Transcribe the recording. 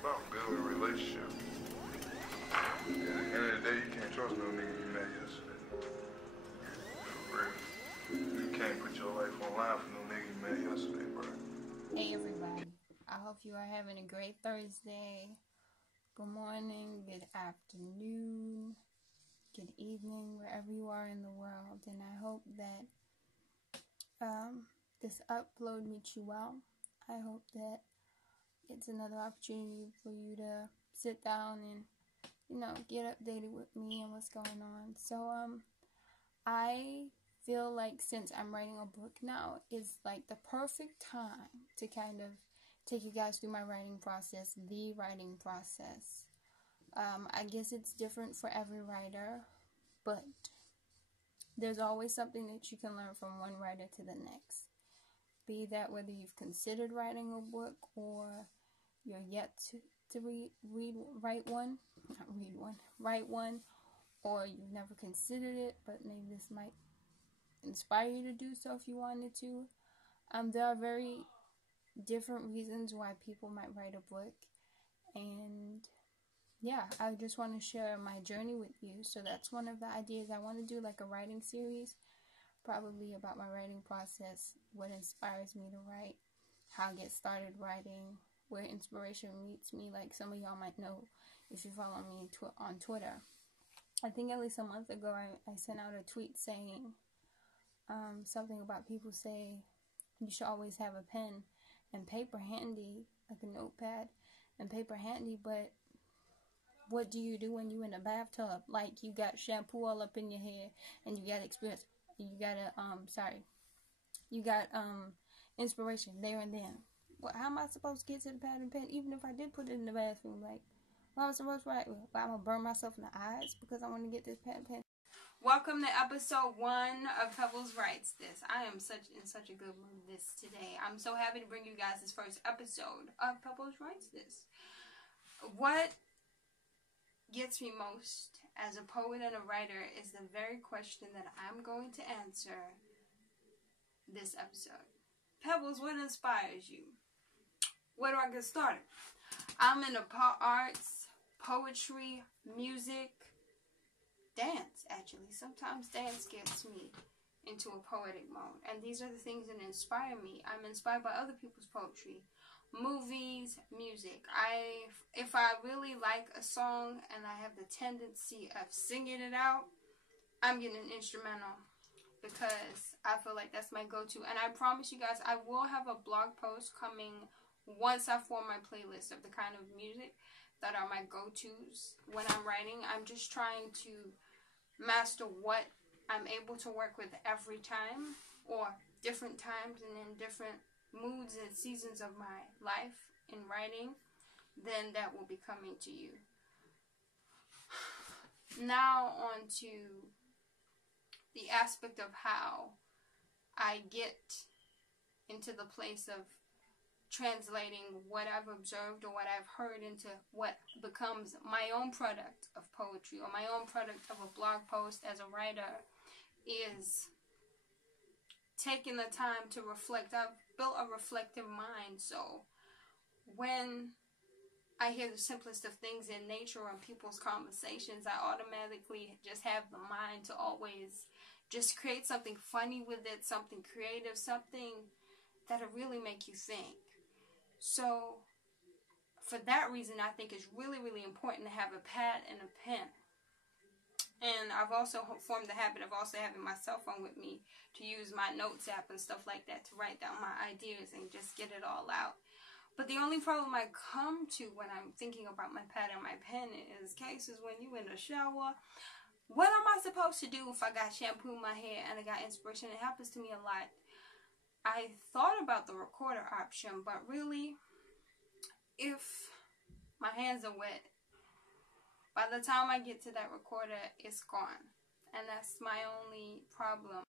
about building a relationship. At the end of the day, you can't trust no nigga you met yesterday. For real. You can't put your life online for no nigga you met yesterday, bro. Hey everybody, I hope you are having a great Thursday. Good morning, good afternoon, good evening, wherever you are in the world. And I hope that this upload meets you well. I hope that it's another opportunity for you to sit down and, get updated with me and what's going on. So, I feel like since I'm writing a book now, it's like the perfect time to kind of take you guys through my writing process, the writing process. I guess it's different for every writer, but there's always something that you can learn from one writer to the next. Be that whether you've considered writing a book or you're yet to write one, or you've never considered it, but maybe this might inspire you to do so if you wanted to. There are very different reasons why people might write a book, and yeah, I just want to share my journey with you. So that's one of the ideas. I want to do like a writing series, probably about my writing process, what inspires me to write, how I get started writing, where inspiration meets me. Like some of y'all might know if you follow me on Twitter. I think at least a month ago I sent out a tweet saying something about people say you should always have a pen and paper handy, like a notepad and paper handy, but what do you do when you in a bathtub? Like you got shampoo all up in your hair and you got experience. You got inspiration there and then. Well, how am I supposed to get to the pad and pen? Even if I did put it in the bathroom, like, what am I supposed to write? Well, I'm gonna burn myself in the eyes because I want to get this pad and pen. Welcome to episode 1 of Pebbles Writes This. I am in such a good mood today. I'm so happy to bring you guys this first episode of Pebbles Writes This. What gets me most as a poet and a writer is the very question that I'm going to answer this episode. Pebbles, what inspires you? Where do I get started? I'm into arts, poetry, music, dance, actually. Sometimes dance gets me into a poetic mode. And these are the things that inspire me. I'm inspired by other people's poetry, movies, music. If I really like a song and I have the tendency of singing it out, I'm getting an instrumental because I feel like that's my go-to. And I promise you guys, I will have a blog post coming once I form my playlist of the kind of music that are my go-tos when I'm writing. I'm just trying to master what I'm able to work with every time, or different times and in different moods and seasons of my life in writing. Then that will be coming to you. Now on to the aspect of how I get into the place of translating what I've observed or what I've heard into what becomes my own product of poetry or my own product of a blog post as a writer is taking the time to reflect. I've built a reflective mind, so when I hear the simplest of things in nature or in people's conversations, I automatically just have the mind to always just create something funny with it, something creative, something that'll really make you think. So for that reason, I think it's really, really important to have a pad and a pen. And I've also formed the habit of also having my cell phone with me to use my notes app and stuff like that to write down my ideas and just get it all out. But the only problem I come to when I'm thinking about my pad and my pen is cases when you in the shower. What am I supposed to do if I got shampoo in my hair and I got inspiration? It happens to me a lot. I thought about the recorder option, but really, if my hands are wet, by the time I get to that recorder, it's gone. And that's my only problem.